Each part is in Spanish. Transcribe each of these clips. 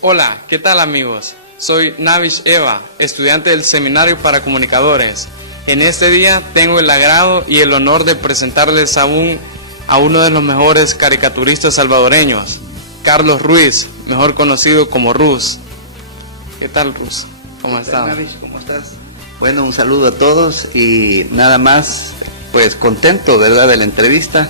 Hola, ¿qué tal amigos? Soy Navish Eva, estudiante del Seminario para Comunicadores. En este día tengo el agrado y el honor de presentarles a uno de los mejores caricaturistas salvadoreños, Carlos Ruiz, mejor conocido como Rus. ¿Qué tal, Rus? ¿Cómo estás? Navish, ¿cómo estás? Bueno, un saludo a todos y nada más, pues contento, ¿verdad?, de la entrevista.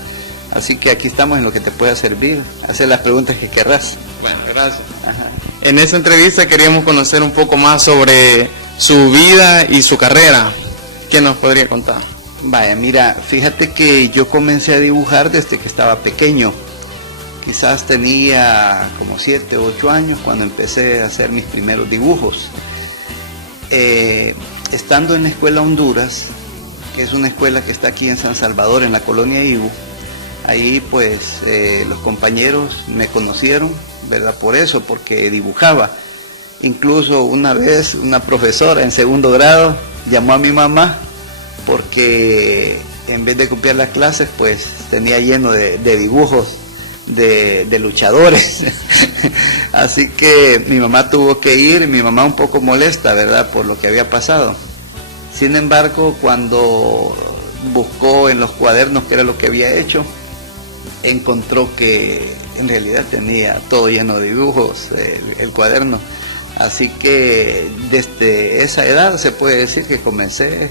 Así que aquí estamos en lo que te pueda servir, hacer las preguntas que querrás. Bueno, gracias. Ajá. En esta entrevista queríamos conocer un poco más sobre su vida y su carrera. ¿Qué nos podría contar? Vaya, mira, fíjate que yo comencé a dibujar desde que estaba pequeño. Quizás tenía como 7 o 8 años cuando empecé a hacer mis primeros dibujos. Estando en la escuela Honduras, que es una escuela que está aquí en San Salvador, en la colonia Ibu, ahí pues los compañeros me conocieron, ¿verdad? Por eso, porque dibujaba. Incluso una vez una profesora en segundo grado llamó a mi mamá porque en vez de copiar las clases pues tenía lleno de dibujos de luchadores. Así que mi mamá tuvo que ir, mi mamá un poco molesta, ¿verdad?, por lo que había pasado. Sin embargo, cuando buscó en los cuadernos qué era lo que había hecho, encontró que en realidad tenía todo lleno de dibujos el cuaderno. Así que desde esa edad se puede decir que comencé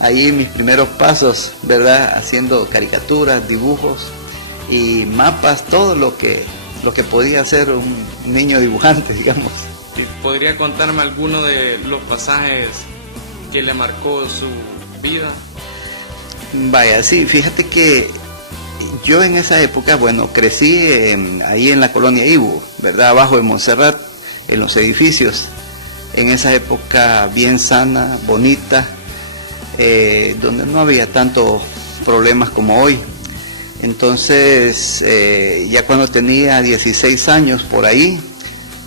ahí mis primeros pasos, ¿verdad?, haciendo caricaturas, dibujos y mapas, todo lo que podía hacer un niño dibujante, digamos. ¿Podría contarme alguno de los pasajes que le marcó su vida? Vaya, sí, fíjate que yo en esa época, bueno, crecí ahí en la colonia Ibu, ¿verdad?, abajo de Montserrat, en los edificios, en esa época bien sana, bonita, donde no había tantos problemas como hoy. Entonces, ya cuando tenía 16 años por ahí,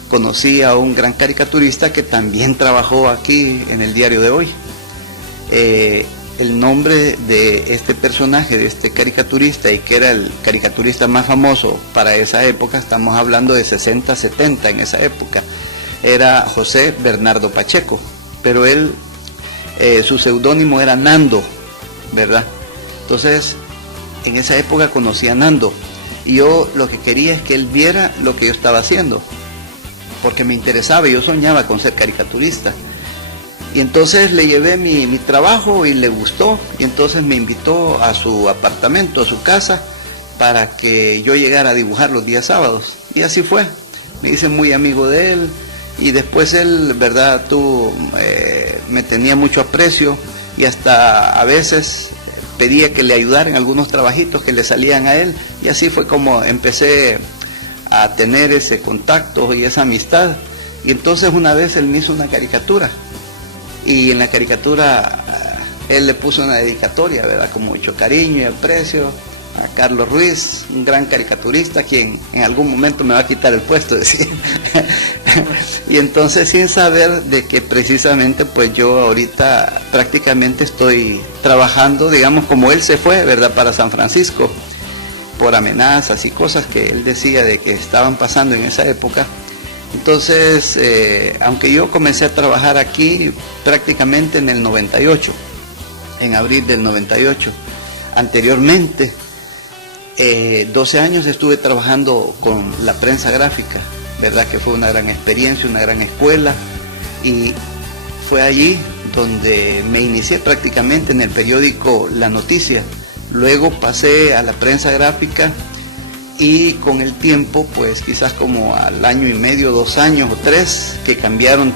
conocí a un gran caricaturista que también trabajó aquí en el Diario de Hoy. El nombre de este personaje, de este caricaturista, y que era el caricaturista más famoso para esa época, estamos hablando de 60, 70 en esa época, era José Bernardo Pacheco, pero él, su seudónimo era Nando, ¿verdad? Entonces, en esa época conocí a Nando, y yo lo que quería es que él viera lo que yo estaba haciendo, porque me interesaba, yo soñaba con ser caricaturista. Y entonces le llevé mi trabajo y le gustó, y entonces me invitó a su apartamento, a su casa, para que yo llegara a dibujar los días sábados. Y así fue, me hice muy amigo de él, y después él, ¿verdad?, me tenía mucho aprecio, y hasta a veces pedía que le ayudara en algunos trabajitos que le salían a él, y así fue como empecé a tener ese contacto y esa amistad. Y entonces una vez él me hizo una caricatura, y en la caricatura él le puso una dedicatoria, ¿verdad?, con mucho cariño y aprecio a Carlos Ruiz, un gran caricaturista, quien en algún momento me va a quitar el puesto, decía. Y entonces, sin saber de que precisamente pues yo ahorita prácticamente estoy trabajando, digamos, como él se fue, ¿verdad?, para San Francisco, por amenazas y cosas que él decía de que estaban pasando en esa época. Entonces, aunque yo comencé a trabajar aquí prácticamente en el 98, en abril del 98, anteriormente, 12 años estuve trabajando con la prensa gráfica, ¿verdad?, que fue una gran experiencia, una gran escuela, y fue allí donde me inicié prácticamente en el periódico La Noticia. Luego pasé a la prensa gráfica, y con el tiempo, pues quizás como al año y medio, 2 años o 3, que cambiaron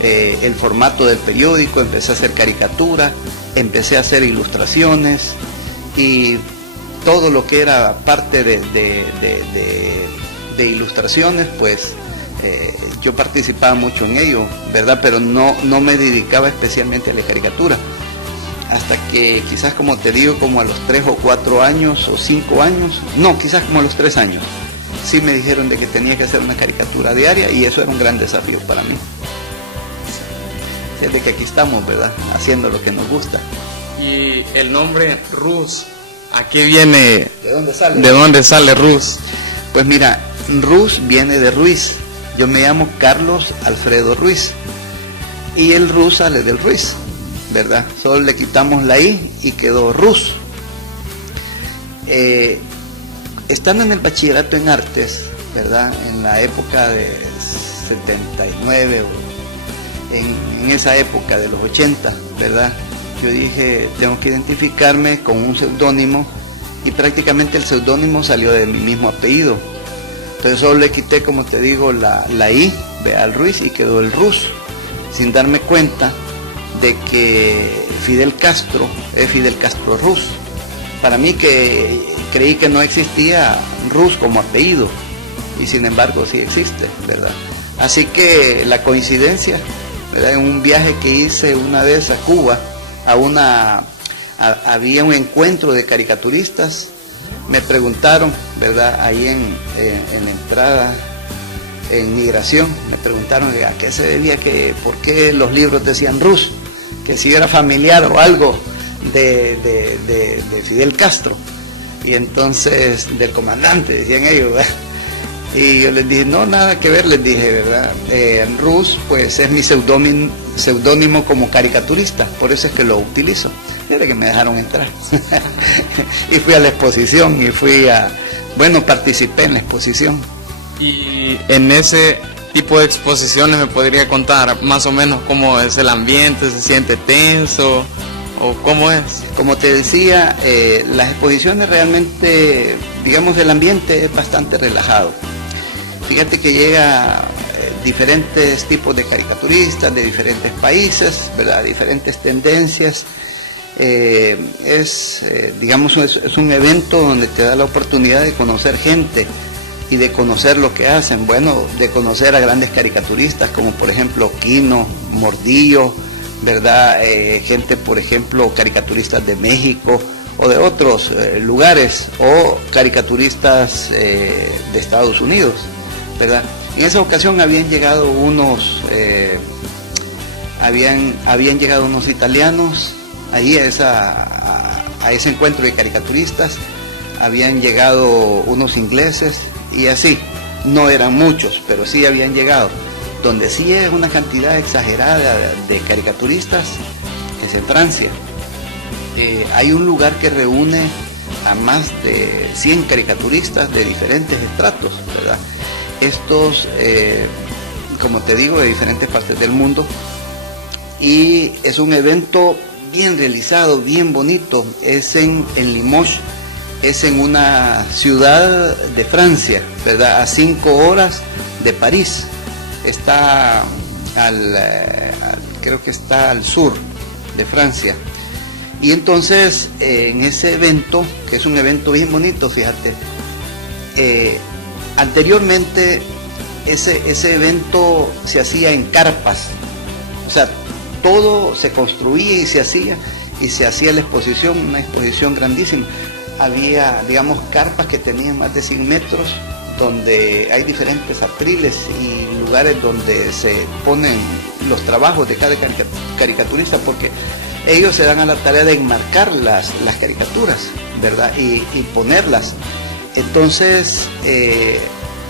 el formato del periódico, empecé a hacer caricatura, empecé a hacer ilustraciones, y todo lo que era parte de ilustraciones, pues yo participaba mucho en ello, ¿verdad?, pero no me dedicaba especialmente a la caricatura. Hasta que quizás, como te digo, como a los 3 o 4 años o 5 años, no, quizás como a los 3 años, sí me dijeron de que tenía que hacer una caricatura diaria, y eso era un gran desafío para mí. Desde que aquí estamos, ¿verdad?, haciendo lo que nos gusta. Y el nombre Rus, ¿a qué viene? ¿De dónde sale? ¿De dónde sale Rus? Pues mira, Rus viene de Ruiz, Yo me llamo Carlos Alfredo Ruiz y el Ruz sale del Ruiz, ¿verdad? Solo le quitamos la I y quedó Ruz. Estando en el bachillerato en artes, ¿verdad? En la época de 79 o en esa época de los 80, ¿verdad? Yo dije, tengo que identificarme con un seudónimo y prácticamente el seudónimo salió de mi mismo apellido. Entonces solo le quité, como te digo, la I, al Ruiz, y quedó el Ruz, sin darme cuenta de que Fidel Castro es Fidel Castro Ruz. Para mí, que creí que no existía Ruz como apellido, y sin embargo sí existe, ¿verdad? Así que la coincidencia, ¿verdad? En un viaje que hice una vez a Cuba, había un encuentro de caricaturistas. Me preguntaron, ¿verdad? Ahí en la entrada, en migración, me preguntaron a qué se debía, por qué los libros decían Ruz, que si era familiar o algo de Fidel Castro, y entonces del comandante, decían ellos, ¿verdad? Y yo les dije, no, nada que ver, les dije, ¿verdad? Ruz, pues es mi seudónimo como caricaturista, por eso es que lo utilizo. Fíjate que me dejaron entrar. Y fui a la exposición y participé en la exposición. Y en ese tipo de exposiciones me podría contar más o menos cómo es el ambiente, se siente tenso o cómo es. Como te decía, las exposiciones realmente, digamos, el ambiente es bastante relajado. Fíjate que llega diferentes tipos de caricaturistas de diferentes países, ¿verdad? Diferentes tendencias. Digamos, es un evento donde te da la oportunidad de conocer gente y de conocer lo que hacen, de conocer a grandes caricaturistas como por ejemplo Quino, Mordillo, ¿verdad? Gente, por ejemplo, caricaturistas de México o de otros lugares, o caricaturistas de Estados Unidos, ¿verdad? En esa ocasión habían llegado unos italianos ahí a ese encuentro de caricaturistas, habían llegado unos ingleses y así, no eran muchos, pero sí habían llegado. Donde sí es una cantidad exagerada de caricaturistas es en Francia. Hay un lugar que reúne a más de 100 caricaturistas de diferentes estratos, ¿verdad? Estos, como te digo, de diferentes partes del mundo, y es un evento bien realizado, bien bonito. Es en Limoges, es en una ciudad de Francia, ¿verdad? A 5 horas de París. Está creo que está al sur de Francia. Y entonces en ese evento, que es un evento bien bonito, fíjate, anteriormente ese evento se hacía en carpas, o sea, todo se construía y se hacía la exposición, una exposición grandísima. Había, digamos, carpas que tenían más de 100 metros, donde hay diferentes atriles y lugares donde se ponen los trabajos de cada caricaturista, porque ellos se dan a la tarea de enmarcar las caricaturas, ¿verdad? Y ponerlas. Entonces,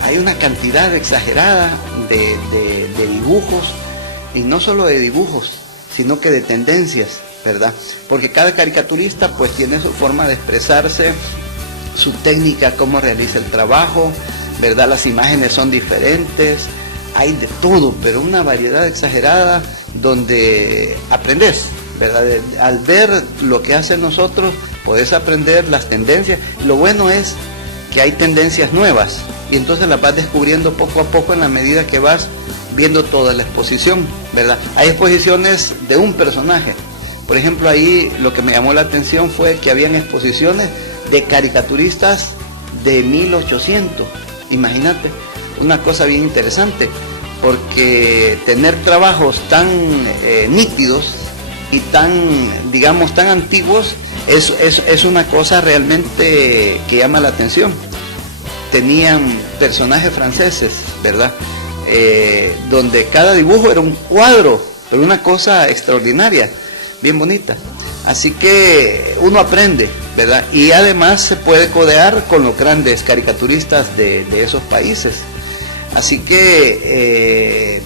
hay una cantidad exagerada de dibujos, y no solo de dibujos, sino que de tendencias, ¿verdad? Porque cada caricaturista pues tiene su forma de expresarse, su técnica, cómo realiza el trabajo, ¿verdad? Las imágenes son diferentes, hay de todo, pero una variedad exagerada donde aprendes, ¿verdad? Al ver lo que hacen nosotros, podés aprender las tendencias. Lo bueno es que hay tendencias nuevas y entonces las vas descubriendo poco a poco en la medida que vas viendo toda la exposición, ¿verdad? Hay exposiciones de un personaje. Por ejemplo, ahí lo que me llamó la atención fue que habían exposiciones de caricaturistas de 1800. Imagínate, una cosa bien interesante, porque tener trabajos tan nítidos y tan, digamos, tan antiguos es una cosa realmente que llama la atención. Tenían personajes franceses, ¿verdad? Donde cada dibujo era un cuadro, pero una cosa extraordinaria, bien bonita. Así que uno aprende, ¿verdad? Y además se puede codear con los grandes caricaturistas de esos países. Así que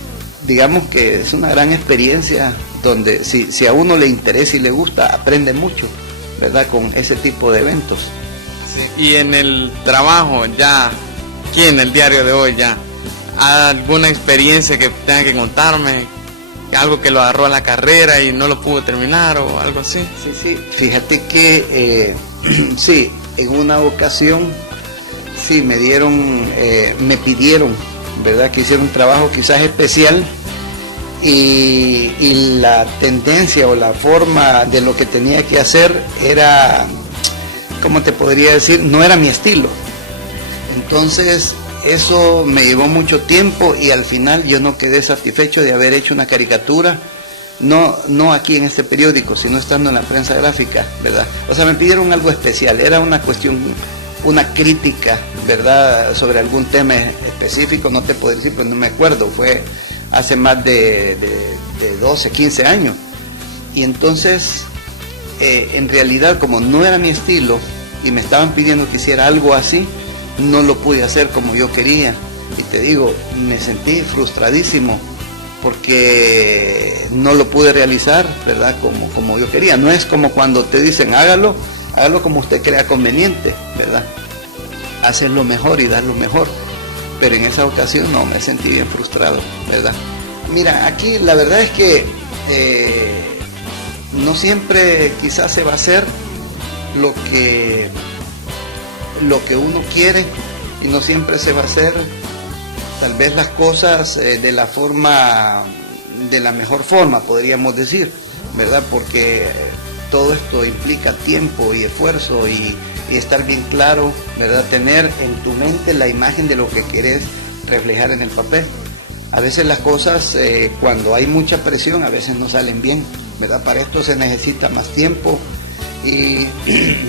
digamos que es una gran experiencia donde si a uno le interesa y le gusta, aprende mucho, ¿verdad? Con ese tipo de eventos. Sí. Y en el trabajo, ya, aquí en el diario de hoy, ya, ¿alguna experiencia que tenga que contarme? Algo que lo agarró a la carrera y no lo pudo terminar o algo así. Sí, fíjate que sí, en una ocasión sí me pidieron, ¿verdad? Que hiciera un trabajo quizás especial y la tendencia o la forma de lo que tenía que hacer era, ¿cómo te podría decir? No era mi estilo. Entonces eso me llevó mucho tiempo y al final yo no quedé satisfecho de haber hecho una caricatura, no aquí en este periódico, sino estando en la prensa gráfica, ¿verdad? O sea, me pidieron algo especial, era una cuestión, una crítica, ¿verdad? Sobre algún tema específico, no te puedo decir, pues no me acuerdo, fue hace más de 12, 15 años. Y entonces, en realidad, como no era mi estilo y me estaban pidiendo que hiciera algo así, no lo pude hacer como yo quería. Y te digo, me sentí frustradísimo porque no lo pude realizar, ¿verdad? Como yo quería. No es como cuando te dicen hágalo como usted crea conveniente, ¿verdad? Hacer lo mejor y dar lo mejor. Pero en esa ocasión no, me sentí bien frustrado, ¿verdad? Mira, aquí la verdad es que no siempre quizás se va a hacer lo que uno quiere y no siempre se va a hacer tal vez las cosas de la mejor forma, podríamos decir, ¿verdad? Porque todo esto implica tiempo y esfuerzo y estar bien claro, ¿verdad? Tener en tu mente la imagen de lo que quieres reflejar en el papel. A veces las cosas, cuando hay mucha presión, a veces no salen bien, ¿verdad? Para esto se necesita más tiempo y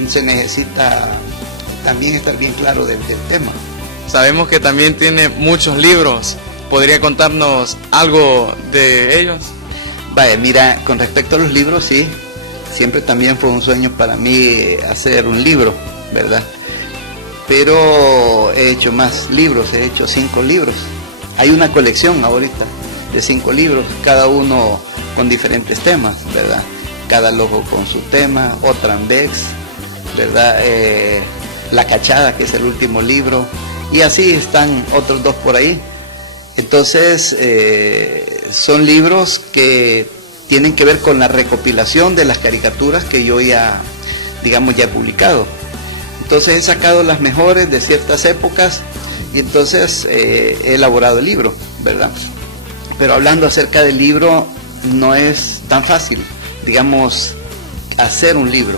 se necesita también estar bien claro del tema. Sabemos que también tiene muchos libros. ¿Podría contarnos algo de ellos? Vaya, mira, con respecto a los libros, sí, siempre también fue un sueño para mí hacer un libro, ¿verdad? Pero he hecho más libros, he hecho 5 libros. Hay una colección ahorita de 5 libros, cada uno con diferentes temas, ¿verdad? Cada logo con su tema, Otrandex, ¿verdad? La Cachada, que es el último libro, y así están otros 2 por ahí. Entonces, son libros que tienen que ver con la recopilación de las caricaturas que yo ya he publicado. Entonces he sacado las mejores de ciertas épocas y entonces he elaborado el libro, ¿verdad? Pero hablando acerca del libro, no es tan fácil, hacer un libro.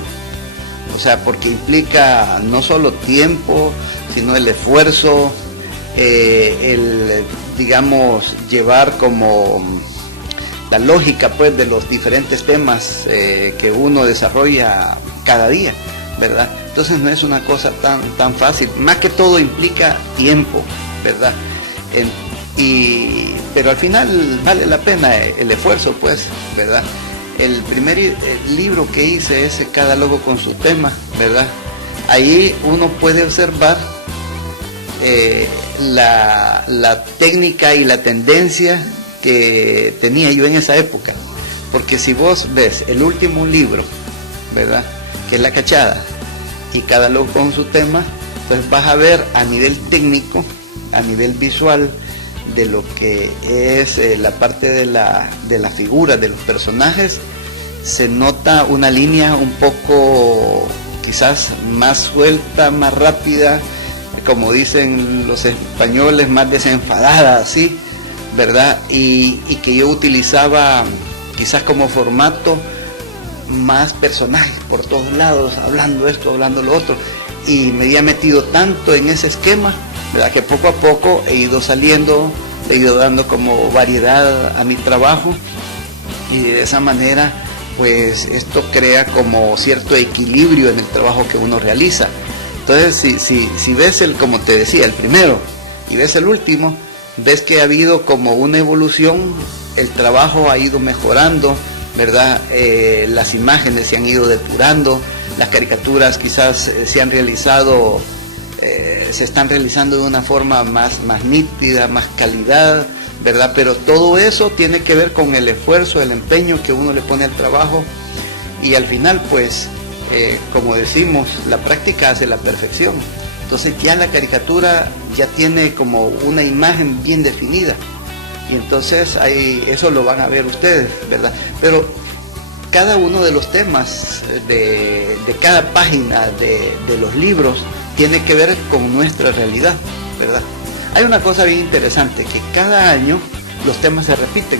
O sea, porque implica no solo tiempo, sino el esfuerzo, llevar como la lógica pues de los diferentes temas que uno desarrolla cada día, ¿verdad? Entonces no es una cosa tan fácil, más que todo implica tiempo, ¿verdad? Pero al final vale la pena el esfuerzo, pues, ¿verdad? El primer libro que hice es Cada logo con su tema, ¿verdad? Ahí uno puede observar la técnica y la tendencia que tenía yo en esa época, porque si vos ves el último libro, ¿verdad?, que es La Cachada, y Cada logo con su tema, pues vas a ver a nivel técnico, a nivel visual, de lo que es la parte de la figura de los personajes, se nota una línea un poco quizás más suelta, más rápida, como dicen los españoles, más desenfadada, así, ¿verdad? Y que yo utilizaba quizás como formato más personajes por todos lados, hablando esto, hablando lo otro, y me había metido tanto en ese esquema, ¿verdad?, que poco a poco he ido saliendo, he ido dando como variedad a mi trabajo, y de esa manera pues esto crea como cierto equilibrio en el trabajo que uno realiza. Entonces si ves como te decía, el primero y ves el último, ves que ha habido como una evolución, el trabajo ha ido mejorando, ¿verdad? Las imágenes se han ido depurando, las caricaturas quizás se han realizado se están realizando de una forma más nítida, más calidad, ¿verdad? Pero todo eso tiene que ver con el esfuerzo, el empeño que uno le pone al trabajo, y al final, pues, como decimos, la práctica hace la perfección. Entonces ya la caricatura ya tiene como una imagen bien definida, y entonces eso lo van a ver ustedes, ¿verdad? Pero cada uno de los temas de cada página de los libros tiene que ver con nuestra realidad, ¿verdad? Hay una cosa bien interesante, que cada año los temas se repiten,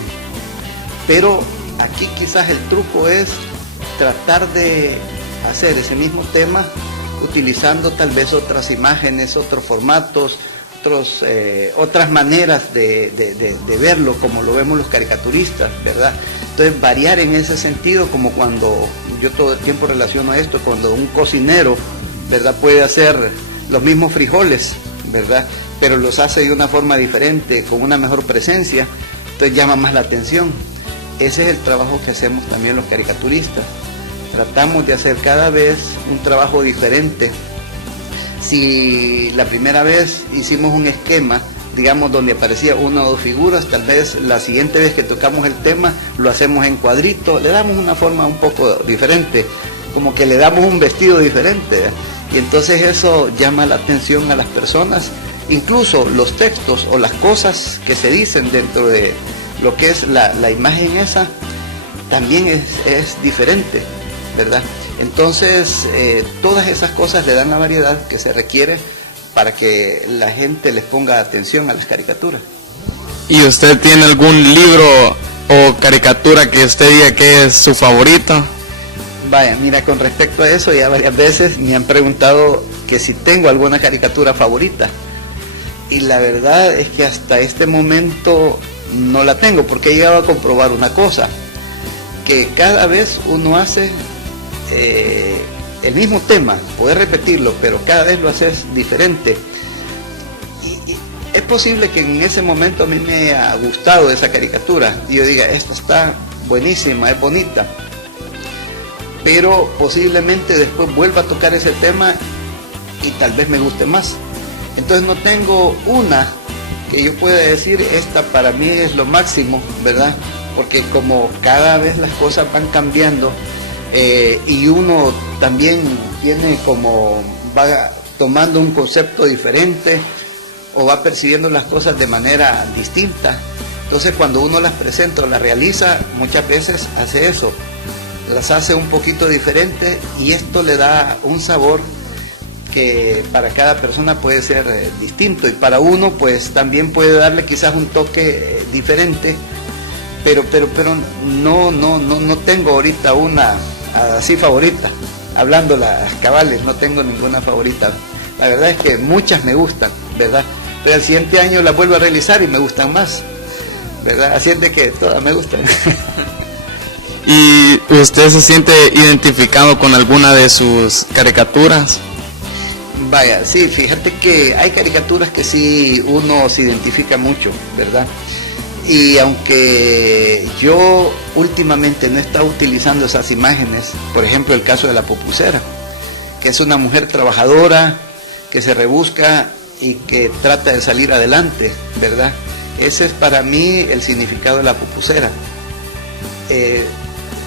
pero aquí quizás el truco es tratar de hacer ese mismo tema utilizando tal vez otras imágenes, otros formatos, otras maneras de verlo, como lo vemos los caricaturistas, ¿verdad? Entonces variar en ese sentido, como cuando yo todo el tiempo relaciono esto, cuando un cocinero, ¿verdad?, puede hacer los mismos frijoles, ¿verdad?, pero los hace de una forma diferente, con una mejor presencia, entonces llama más la atención. Ese es el trabajo que hacemos también los caricaturistas. Tratamos de hacer cada vez un trabajo diferente. Si la primera vez hicimos un esquema, digamos, donde aparecía una o dos figuras, tal vez la siguiente vez que tocamos el tema lo hacemos en cuadrito, le damos una forma un poco diferente, como que le damos un vestido diferente, y entonces eso llama la atención a las personas. Incluso los textos o las cosas que se dicen dentro de lo que es la imagen esa, también es diferente, ¿verdad? Entonces, todas esas cosas le dan la variedad que se requiere para que la gente les ponga atención a las caricaturas. ¿Y usted tiene algún libro o caricatura que usted diga que es su favorito? Vaya, mira, con respecto a eso, ya varias veces me han preguntado que si tengo alguna caricatura favorita. Y la verdad es que hasta este momento no la tengo, porque he llegado a comprobar una cosa, que cada vez uno hace el mismo tema, puedes repetirlo, pero cada vez lo haces diferente. Y es posible que en ese momento a mí me haya gustado esa caricatura, y yo diga, esta está buenísima, es bonita, pero posiblemente después vuelva a tocar ese tema y tal vez me guste más. Entonces no tengo una que yo pueda decir, esta para mí es lo máximo, ¿verdad? Porque como cada vez las cosas van cambiando, y uno también va tomando un concepto diferente o va percibiendo las cosas de manera distinta. Entonces cuando uno las presenta o las realiza, muchas veces hace eso, las hace un poquito diferente, y esto le da un sabor que para cada persona puede ser distinto, y para uno pues también puede darle quizás un toque diferente, pero no tengo ahorita una así favorita. Hablando las cabales, no tengo ninguna favorita. La verdad es que muchas me gustan, ¿verdad? Pero el siguiente año las vuelvo a realizar y me gustan más, ¿verdad? Así es de que todas me gustan. ¿Y usted se siente identificado con alguna de sus caricaturas? Vaya, sí, fíjate que hay caricaturas que sí uno se identifica mucho, ¿verdad? Y aunque yo últimamente no he estado utilizando esas imágenes, por ejemplo el caso de la Pupucera, que es una mujer trabajadora, que se rebusca y que trata de salir adelante, ¿verdad? Ese es para mí el significado de la Pupucera.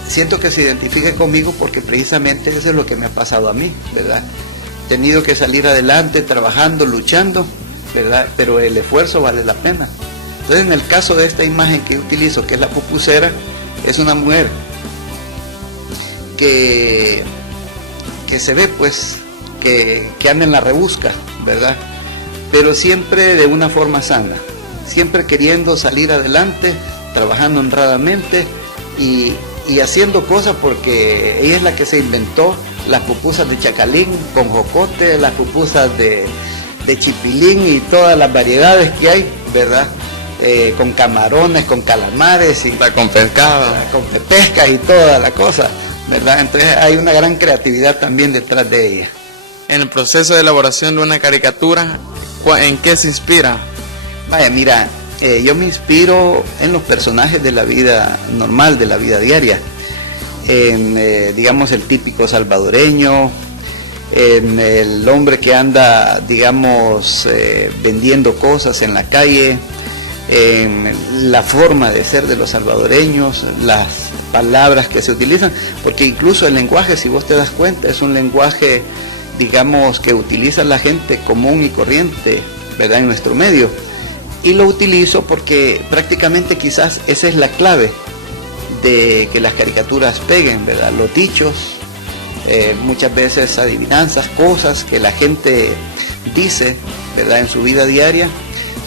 Siento que se identifique conmigo porque precisamente eso es lo que me ha pasado a mí, ¿verdad? He tenido que salir adelante, trabajando, luchando, ¿verdad? Pero el esfuerzo vale la pena. Entonces, en el caso de esta imagen que utilizo, que es la Pupucera, es una mujer que se ve, pues, que anda en la rebusca, ¿verdad? Pero siempre de una forma sana, siempre queriendo salir adelante, trabajando honradamente y haciendo cosas, porque ella es la que se inventó las pupusas de chacalín con jocote, las pupusas de chipilín y todas las variedades que hay, ¿verdad? Con camarones, con calamares y con pescado, con pescas y toda la cosa, ¿verdad? Entonces hay una gran creatividad también detrás de ella. En el proceso de elaboración de una caricatura, ¿en qué se inspira? Vaya, mira, yo me inspiro en los personajes de la vida normal, de la vida diaria, en, digamos, el típico salvadoreño, en el hombre que anda, digamos, vendiendo cosas en la calle, en la forma de ser de los salvadoreños, las palabras que se utilizan, porque incluso el lenguaje, si vos te das cuenta, es un lenguaje, digamos, que utiliza la gente común y corriente, ¿verdad?, en nuestro medio. Y lo utilizo porque prácticamente quizás esa es la clave de que las caricaturas peguen, ¿verdad? Los dichos, muchas veces adivinanzas, cosas que la gente dice, ¿verdad?, en su vida diaria,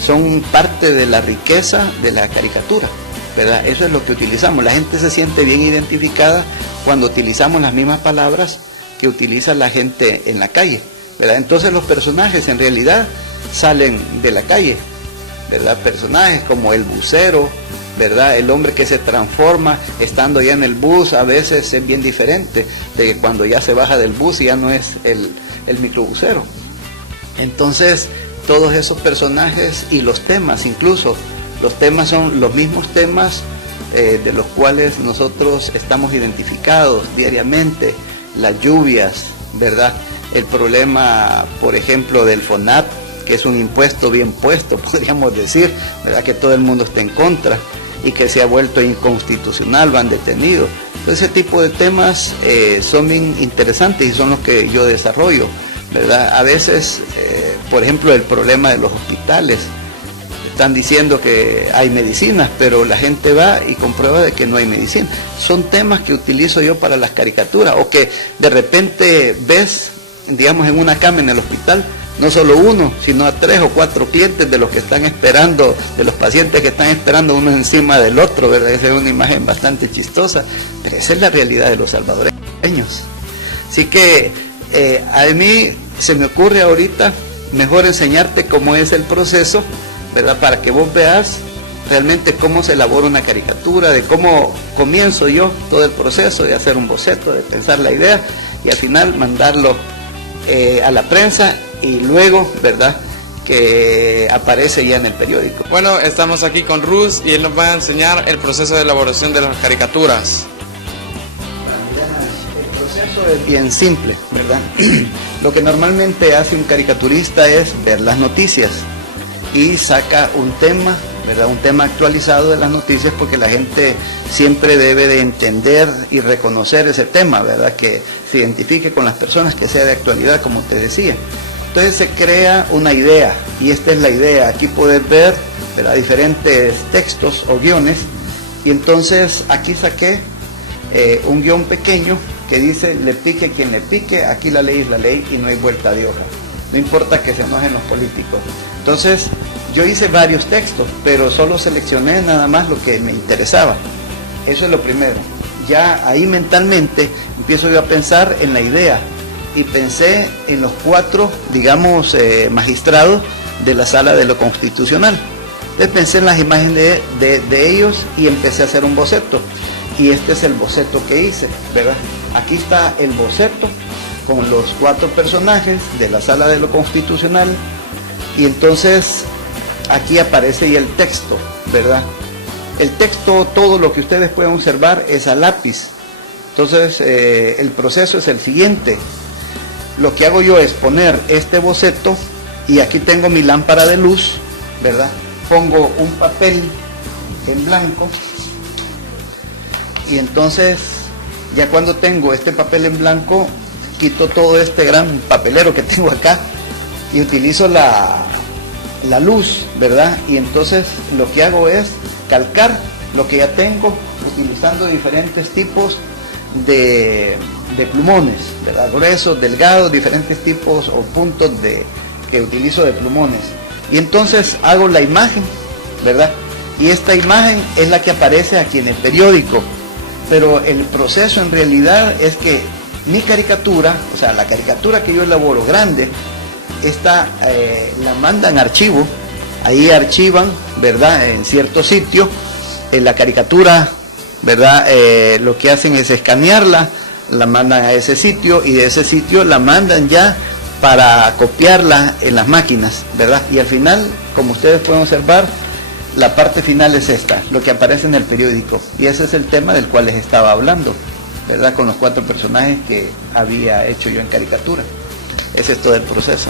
son parte de la riqueza de la caricatura, ¿verdad? Eso es lo que utilizamos. La gente se siente bien identificada cuando utilizamos las mismas palabras que utiliza la gente en la calle, ¿verdad? Entonces los personajes en realidad salen de la calle, ¿verdad? Personajes como el bucero, ¿verdad? El hombre que se transforma estando ya en el bus, a veces es bien diferente de cuando ya se baja del bus y ya no es el microbucero. Entonces, todos esos personajes y los temas, incluso los temas son los mismos temas de los cuales nosotros estamos identificados diariamente, las lluvias, ¿verdad? El problema, por ejemplo, del FONAP, que es un impuesto bien puesto, podríamos decir, ¿verdad?, que todo el mundo está en contra y que se ha vuelto inconstitucional, lo han detenido. Entonces, ese tipo de temas son bien interesantes y son los que yo desarrollo, ¿verdad? A veces, por ejemplo, el problema de los hospitales. Están diciendo que hay medicinas, pero la gente va y comprueba de que no hay medicina. Son temas que utilizo yo para las caricaturas, o que de repente ves, digamos, en una cama en el hospital, no solo uno, sino a 3 o 4 clientes de los que están esperando, de los pacientes que están esperando uno encima del otro, ¿verdad? Esa es una imagen bastante chistosa, pero esa es la realidad de los salvadoreños. Así que a mí se me ocurre ahorita mejor enseñarte cómo es el proceso, ¿verdad?, para que vos veas realmente cómo se elabora una caricatura, de cómo comienzo yo todo el proceso de hacer un boceto, de pensar la idea y al final mandarlo a la prensa y luego, ¿verdad?, que aparece ya en el periódico. Bueno, estamos aquí con Ruz y él nos va a enseñar el proceso de elaboración de las caricaturas. El proceso es bien simple, ¿verdad? Lo que normalmente hace un caricaturista es ver las noticias y saca un tema, ¿verdad?, un tema actualizado de las noticias, porque la gente siempre debe de entender y reconocer ese tema, ¿verdad?, que se identifique con las personas, que sea de actualidad, como te decía. Entonces se crea una idea, y esta es la idea. Aquí puedes ver, ¿verdad?, diferentes textos o guiones, y entonces aquí saqué un guión pequeño que dice: le pique quien le pique, aquí la ley es la ley y no hay vuelta de hoja. No importa que se enojen los políticos. Entonces, yo hice varios textos, pero solo seleccioné nada más lo que me interesaba. Eso es lo primero. Ya ahí mentalmente empiezo yo a pensar en la idea, y pensé en los 4, digamos, magistrados de la Sala de lo Constitucional. Entonces pensé en las imágenes de ellos y empecé a hacer un boceto. Y este es el boceto que hice, ¿verdad? Aquí está el boceto con los 4 personajes de la Sala de lo Constitucional, y entonces aquí aparece ya el texto, ¿verdad? El texto, todo lo que ustedes pueden observar es a lápiz. Entonces el proceso es el siguiente. Lo que hago yo es poner este boceto, y aquí tengo mi lámpara de luz, ¿verdad? Pongo un papel en blanco, y entonces ya cuando tengo este papel en blanco, quito todo este gran papelero que tengo acá y utilizo la luz, ¿verdad? Y entonces lo que hago es calcar lo que ya tengo utilizando diferentes tipos de plumones, ¿verdad? Gruesos, delgados, diferentes tipos o puntos que utilizo de plumones. Y entonces hago la imagen, ¿verdad? Y esta imagen es la que aparece aquí en el periódico. Pero el proceso en realidad es que mi caricatura, o sea, la caricatura que yo elaboro grande, esta la mandan a archivo, ahí archivan, ¿verdad?, en cierto sitio, la caricatura, ¿verdad?, lo que hacen es escanearla, la mandan a ese sitio, y de ese sitio la mandan ya para copiarla en las máquinas, ¿verdad? Y al final, como ustedes pueden observar, la parte final es esta, lo que aparece en el periódico, y ese es el tema del cual les estaba hablando, ¿verdad?, con los 4 personajes que había hecho yo en caricatura. ese es todo el proceso.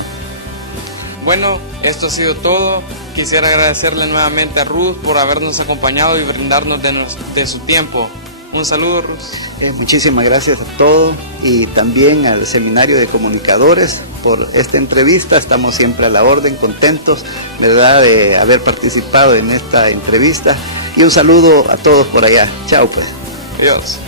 Bueno, esto ha sido todo. Quisiera agradecerle nuevamente a Ruth por habernos acompañado y brindarnos de su tiempo. Un saludo, Ruth. Muchísimas gracias a todos y también al Seminario de Comunicadores por esta entrevista. Estamos siempre a la orden, contentos, ¿verdad?, de haber participado en esta entrevista. Y un saludo a todos por allá. Chao, pues. Adiós.